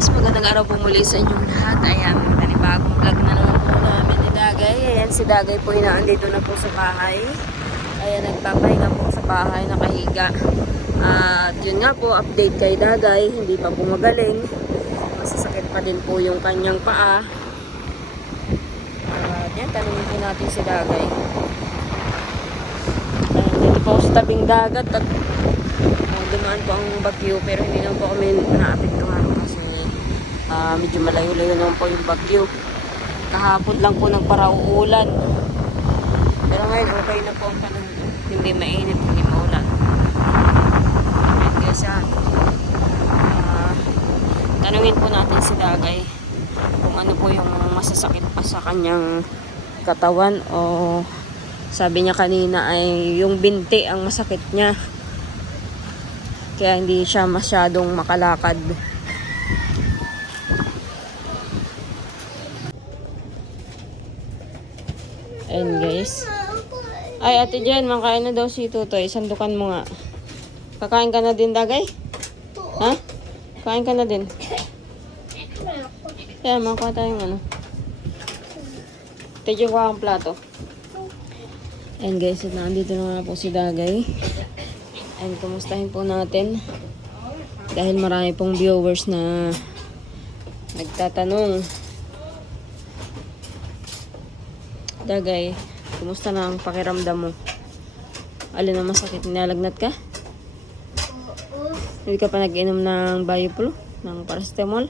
guys, magandang araw po muli sa inyong lahat. Ayan, panibagong vlog na naman po namin ni Dagay. Ayan, si Dagay po inaandito na po sa bahay. Ayan, nagpapahinga po sa bahay, nakahiga. At yun nga po, update kay Dagay, hindi pa po magaling. Masasakit pa din po yung kanyang paa. Yan, tanungin po natin si Dagay. Ayan, dito po sa tabing dagat at dumaan po ang bagyo, pero hindi naman po kami naapektuhan kasi medyo malayo-layo naman po yung bagyo. Kahapon lang po nagparauulan, pero ngayon okay na po ang panahon, hindi mainit, hindi maulan. Kaya siya tanungin po natin si Dagay kung ano po yung masasakit pa sa kanyang katawan, o sabi niya kanina ay yung binti ang masakit niya, kaya hindi siya masyadong makalakad. Ayan guys. Ay, Ate Jen, makain na daw si Tutoy. Sandukan mo nga. Kakain ka na din, Dagay? Ha? Kain ka na din? Kaya, makakuha tayong ano. Ate Jen, kuha ang plato. Ayan guys, nandito na nga po si Dagay. And kumustahin po natin dahil marami pong viewers na nagtatanong. Dagay, kumusta na ang pakiramdam mo? Alin ang masakit? Nilalagnat ka? Hindi ka pa nag-inom ng Biopro? Ng paracetamol?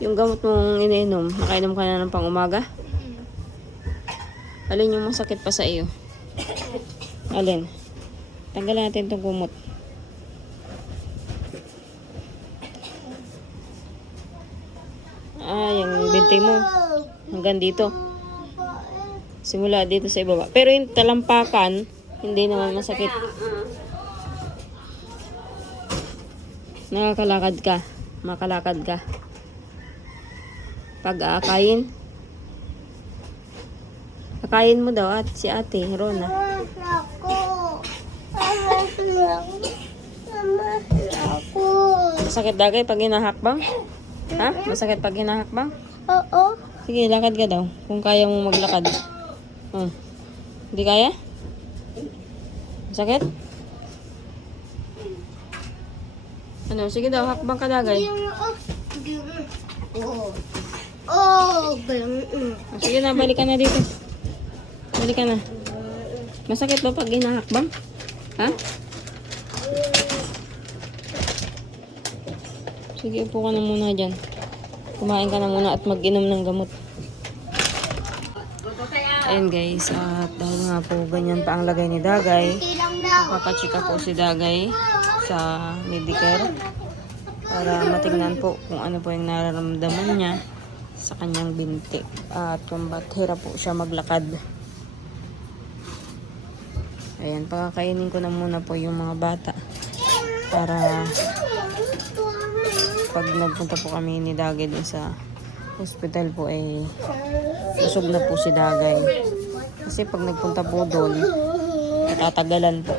Yung gamot mong iniinom, nakainom ka na ng pang umaga? Alin yung masakit pa sa iyo? Alin? Tanggalan natin itong kumot. Yung binti mo. Hanggang dito. Simula dito sa ibaba. Pero yung talampakan, hindi naman masakit. Nakakalakad ka. Makalakad ka. Pag-aakayin. Akayin mo daw at si ate, Rona. Masakit Dagay pag hinahakbang? Ha? Masakit pag hinahakbang? Oo. Sige, lakad ka daw. Kung kaya mo maglakad. Hindi kaya? Masakit? Ano? Sige daw, hakbang ka Dagay. Sige na, balik ka na dito. Balik ka na. Masakit ba pag hinahakbang? Ha? Sige, upo ka na muna dyan. Kumain ka na muna at mag-inom ng gamot. Ayan guys, at dahil nga po ganyan pa ang lagay ni Dagay, papachika po si Dagay sa Medicare para matingnan po kung ano po yung nararamdaman niya sa kanyang binti at kung ba't hirap po siya maglakad. Ayan, pakakainin ko na muna po yung mga bata para pag nagpunta po kami ni Dagay din sa hospital po ay busog na po si Dagay. Kasi pag nagpunta po doon, natatagalan po.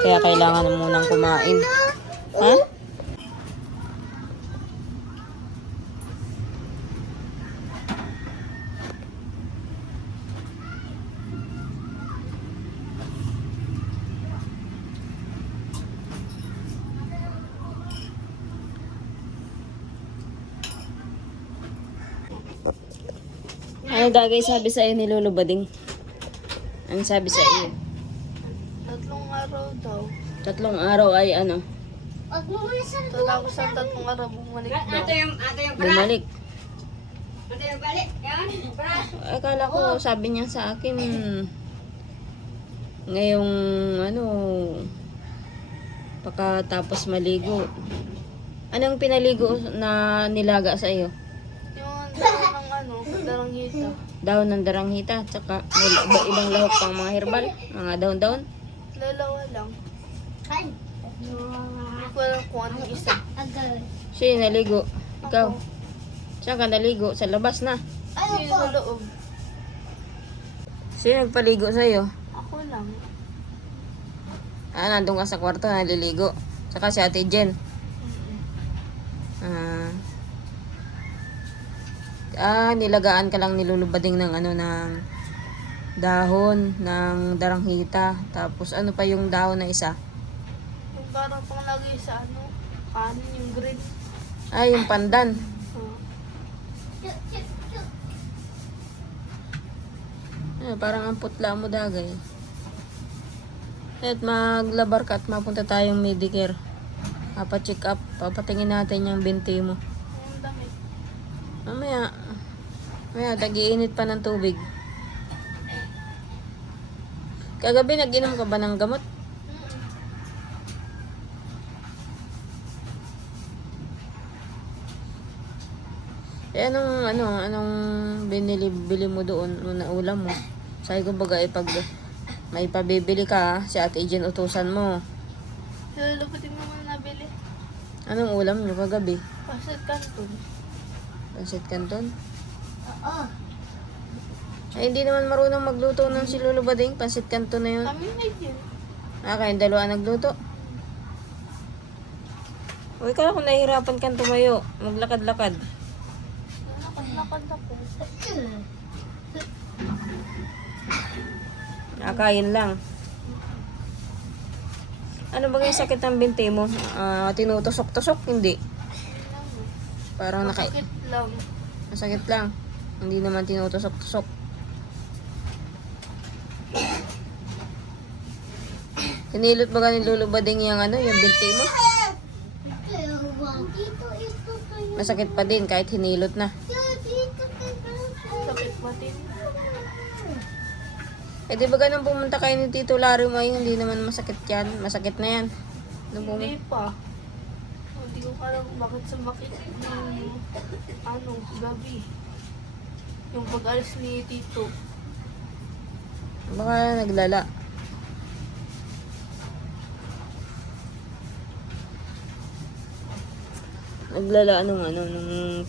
Kaya kailangan na munang kumain. Ha? Ano Dagay sabi sa iyo ni Lolo Bading? Ano sabi sa iyo? 3 araw daw. 3 araw ay ano? Tapos sa 3 araw bumalik daw. Bumalik. Akala ko sabi niya sa akin ngayong ano pagkatapos maligo. Anong pinaligo na nilaga sa iyo? Yung daranghita. Daon ng daranghita, tsaka ibang lahok pang mga herbal, mga daon-daon. Lalawa lang. Hindi ko alam kung anong isa. Siya yung naligo. Ikaw? Siya ka naligo sa labas na. Sino sa loob? Sino nagpaligo sa'yo? Ako lang. Nandun ka sa kwarto, naliligo. Tsaka si Ate Jen. Nilagaan ka lang nilulubading ng ano ng dahon ng daranghita. Tapos ano pa yung dahon na isa? Yung parang panglagay sa ano, kanin yung green. Yung pandan. Oh. Parang ang putla mo dagay. At maglabar ka at mapunta tayong Medicare. Papacheck up. Papatingin natin yung binti mo. Yung damit. Mamaya, tag-iinit pa ng tubig. Kagabi nag-inom ka ba ng gamot? Anong bili mo doon na ulam mo? Sabi ko baga pag may pabibili ka, si Ate Jen utusan mo. Luluputin mo muna nabili. Anong ulam nyo kagabi? Pasit kanton. Pansit Canton? Oo. Hindi naman marunong magluto ng si Lolo Bading. Pansit Canton na yun. Kami na yun. Kayong dalawa nagluto. Uy, kala kung nahihirapan kang tumayo. Maglakad-lakad. Lakad ako. Akayin lang. Ano ba yung sakit ng binti mo? Tinutusok-tusok? Hindi. Parang Masakit lang. masakit lang. Hindi naman tinutusok-tusok. Hinilot ba ka ni Lolo Bading yung yung binti mo? Masakit pa din kahit hinilot na. Sakit matin. Di ba ganun pumunta kayo ni Tito Larry mo hindi naman masakit yan. Masakit na yan. Hindi pa. Hindi ko alam bakit sumakit yung gabi. Yung pag-alis ni Tito. Baka naglala. Naglala nung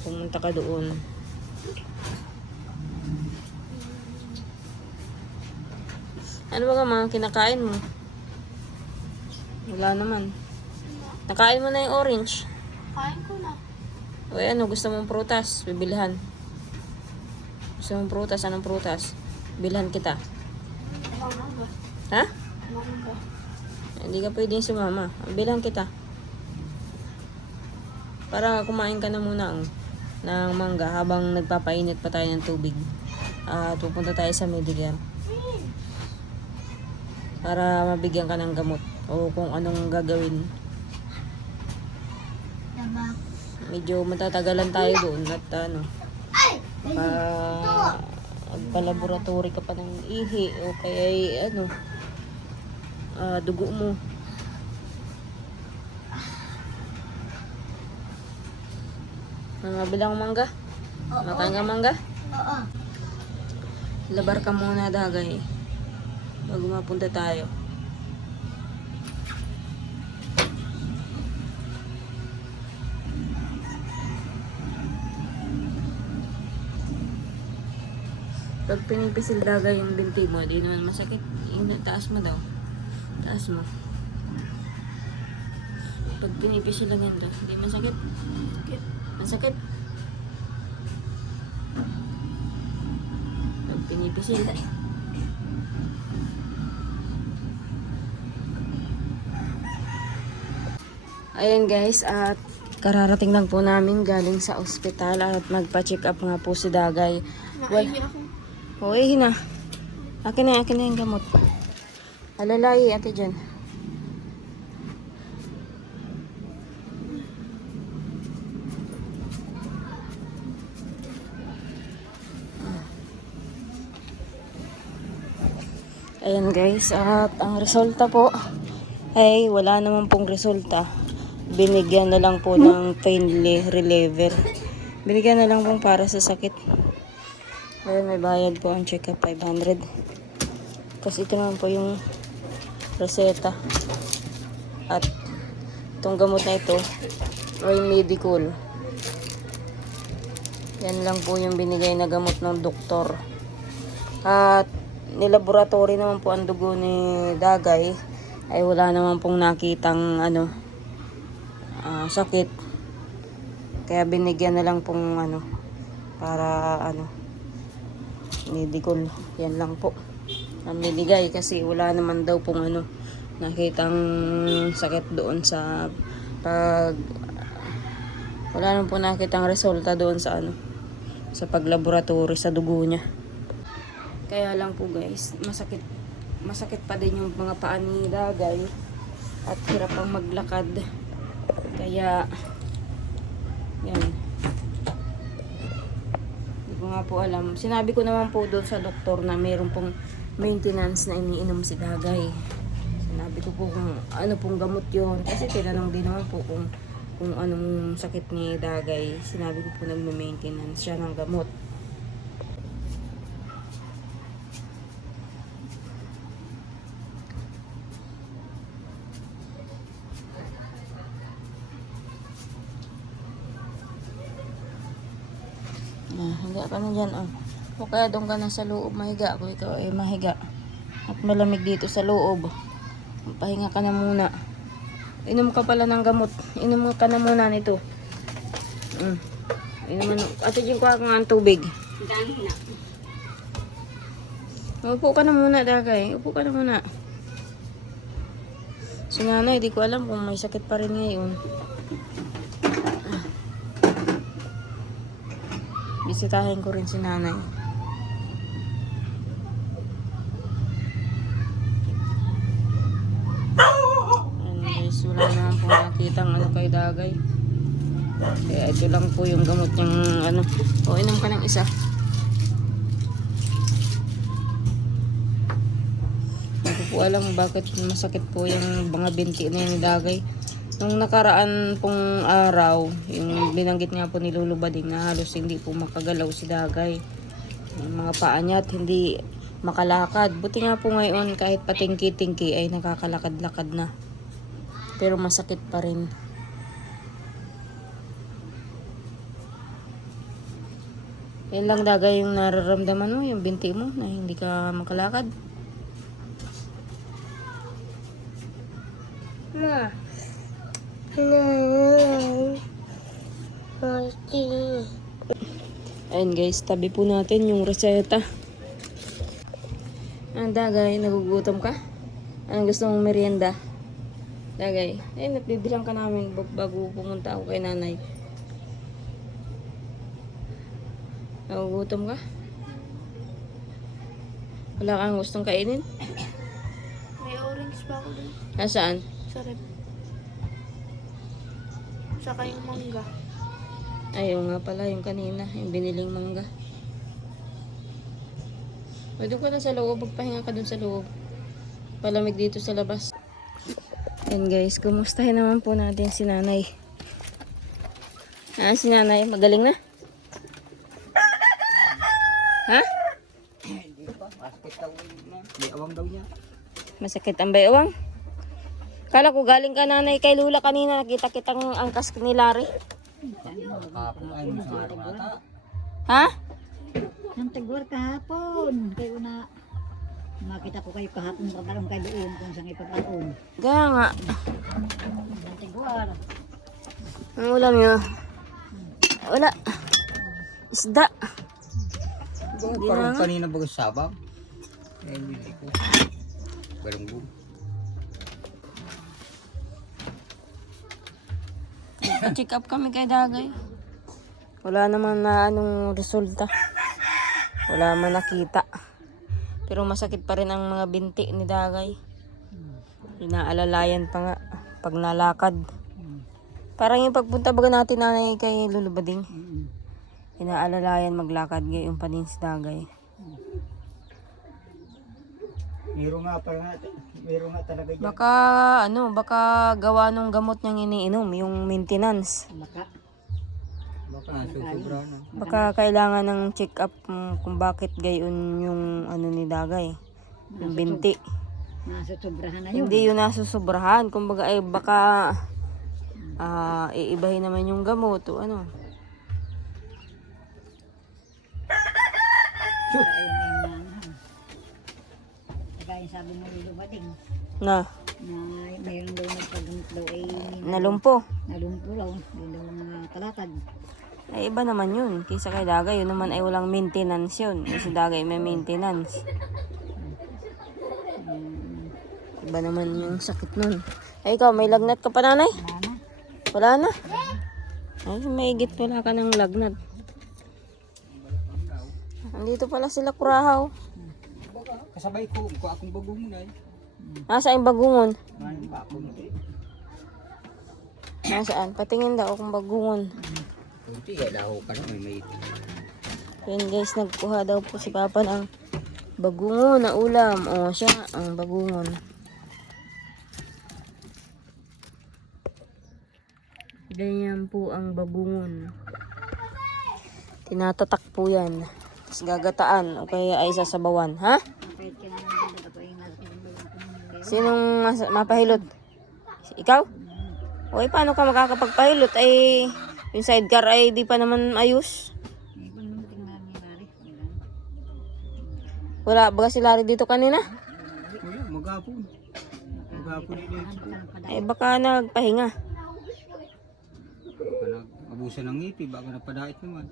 pumunta ka doon. Ano ba ka mga kinakain mo? Wala naman. Nakain mo na yung orange. Kain ko na. Gusto mong prutas? Bibilhan. Gusto mong prutas? Anong prutas? Bilhan kita. Mangga. Ha? Mangga. Hindi ka pwedeng sumama. Bilhan kita. Para kumain ka na muna ng mangga habang nagpapainit pa tayo ng tubig. Pupunta tayo sa Medicare. Para mabigyan ka ng gamot o kung anong gagawin. Medyo matatagalan tayo doon at magpa-laboratory ka pa ng ihi o kaya dugo mo. Bilang mangga? Makain ka mangga? Oo. Labar ka muna dagay. Bago mapunta tayo. Pag pinipisil dagay yung binti mo, di naman masakit. Taas mo daw. Taas mo. Pag pinipisil lang ganito, hindi masakit. Masakit. Pag pinipisil. Ayan guys, at kararating lang po namin galing sa ospital at magpa-check up nga po si Dagay. Naihi ako. Na. Akin na yung gamot. Alalay, ate dyan. Ayan guys, at ang resulta po ay wala naman pong resulta. Binigyan na lang po ng pain reliever. Binigyan na lang pong para sa sakit. Ayan, may bayad po ang check-up 500. Kasi ito naman po yung reseta. At itong gamot na ito ay medical. Yan lang po yung binigay na gamot ng doktor. At nilaboratory naman po ang dugo ni Dagay. Ay wala naman pong nakitang sakit. Kaya binigyan na lang pong ano, para ano, Medicol. Yan lang po ang binigay kasi wala naman daw pong ano, nakitang sakit doon sa pag, wala naman po nakitang resulta doon sa ano, sa paglaboratory sa dugo niya. Kaya lang po guys, masakit pa din yung mga paa ni Dagay at hirap pang maglakad. Kaya yan, hindi ko nga po alam. Sinabi ko naman po doon sa doktor na mayroon pong maintenance na iniinom si Dagay. Sinabi ko po kung ano pong gamot yon, kasi tinanong din naman po kung anong sakit ni Dagay. Sinabi ko po nagme-maintenance siya ng gamot. Higa ka na dyan, oh. O kaya doon ka na sa loob mahiga. Kung ikaw ay mahiga at malamig dito sa loob, pahinga ka na muna. Inom ka pala ng gamot. Inom ka na muna nito. Inom mo. Ate Jing, kuha ka nga ang tubig. Dami na. Upo ka na muna, Dagay. Upo ka na muna. Si nanay, di ko alam kung may sakit pa rin ngayon. Bisitahin ko rin si nanay. Ayan guys, wala naman po nakitang ano kay Dagay. Kaya ito lang po yung gamot niyang ano. O, inom ka ng isa. Hindi ko po alam bakit masakit po yung mga binti na yun ni Dagay. Nung nakaraan pong araw, yung binanggit nga po ni Lolo Bading na halos hindi po makagalaw si Dagay. Yung mga paa niya at hindi makalakad. Buti nga po ngayon kahit patingki-tingki ay nakakalakad-lakad na. Pero masakit pa rin. Yan lang Dagay yung nararamdaman mo, yung binti mo na hindi ka makalakad. Ma. Ayan guys, tabi po natin yung reseta. Ang Dagay, nagugutom ka? Anong gusto mong merienda? Dagay, nabibilang ka namin bago pumunta ako kay nanay. Nagugutom ka? Wala kang gustong kainin? May orange ba ako dun? Nasaan? Sa rep. Saka yung mangga. Ayaw nga pala yung kanina, yung biniling mangga. Doon ka na sa loob, magpahinga ka dun sa loob. Palamig dito sa labas. Yan guys, kumustahin naman po natin si nanay. Si nanay, magaling na? Ha? Hindi pa, masakit daw na. May awang daw niya. Masakit ang bayawang? Kala ko galing ka nanay kay Lula kanina, nakita kitang angkas ni Larry. Kahapon ay mas mata. Ha? Nang tigwar kahapon. Kayo na makita ko kayo kahapon pagkaroon kayo doon kung saan ipagkaroon. Kaya nga. Nang tigwar. Ang ulam nyo? Wala. Isda. Parang kanina bago sabang. Eh, hindi ko. Baranggo. Check up kami kay Dagay. Wala naman na anong resulta. Wala man nakita. Pero masakit pa rin ang mga binti ni Dagay. Inaalalayan pa nga pag nalakad. Parang yung pagpunta baga natin nanay kay Lolo Bading. Inaalalayan maglakad ngayon pa din si Dagay. Meron nga talaga dyan. Baka gawa nung gamot niyang iniinom, yung maintenance. Baka susubra na. Baka kailangan ng check up kung bakit gayon yung ano ni Dagay. Yung binti. Nasusobrahan na yun. Hindi yun nasusobrahan. Kumbaga ay baka iibahin naman yung gamot o ano. Ayun ay nanahal. Kaya yung sabi ng Lilo Bading Na, na mayroon daw nagpagamit daw ay nalumpo. nalumpo raw. Hindi daw mga nakalatag. Ay, iba naman yun. Kaysa kay Dagay, yun naman ay walang maintenance yun. Si Dagay may maintenance. Iba naman yung sakit nun. Ay, ikaw, may lagnat ka pa, nanay? Wala na. Wala na. Ay, maigit wala ka ng lagnat. Andito pala sila Kurahaw. Kasabay ko akong bagong na. Nasaan yung bagungon? Maraming bakong. Nasaan? Patingin daw kung bagungon. Kunti kaya daw ka na may Yan guys, nagkuha daw po si Papa ng bagungon na ulam. O, siya ang bagungon. Ganyan po ang bagungon. Tinatatak po yan. Tapos gagataan o kaya ay sasabawan. Ha? Kahit ka naman dito ako yung nasa pinag-balang. Sinong mapahilot? Ikaw? O paano ka makakapagpahilot? Ay, yung sidecar ay di pa naman ayos. May ibang naman tingnan ni Mari. Wala ba si Larry dito kanina? wala, magapon. Magapon din ito. Ay baka nagpahinga. Abusan ng ngiti, baka napadait naman.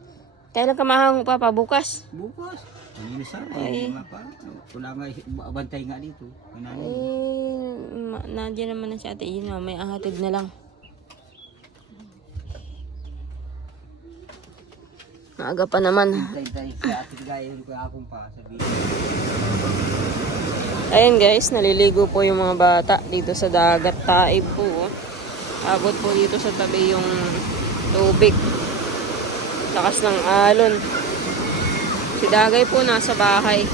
Kailan ka mahang Papa? Bukas? Bukas. Ano na sana? Ay. Mga pa. Wala nga, bantay nga dito. Ay, nandiyan naman na si Ate Ina. May ahatid na lang. Maaga pa naman. Tay sa ating gaya ko akong pa sabihin. Ayun guys, naliligo po yung mga bata dito sa dagat. Taib po. Oh. Abot po dito sa tabi yung tubig. Lakas ng alon. Si Dagay po nasa bahay.